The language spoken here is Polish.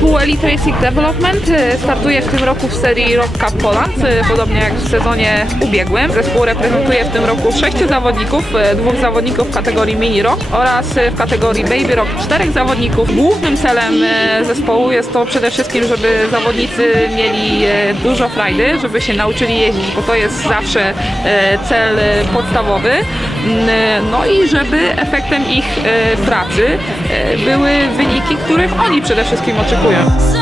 Street Racing Development e, startuje w tym roku w serii Rock Cup Poland, e, podobnie jak w sezonie ubiegłym. Zespół reprezentuje w tym roku sześciu zawodników, e, dwóch zawodników w kategorii Mini Rock oraz w kategorii Baby Rock czterech zawodników. Głównym celem zespołu jest to przede wszystkim, żeby zawodnicy mieli dużo frajdy, żeby się nauczyli jeździć, bo to jest zawsze cel podstawowy. No i żeby efektem ich pracy były wyniki, których oni przede wszystkim oczekują. yeah.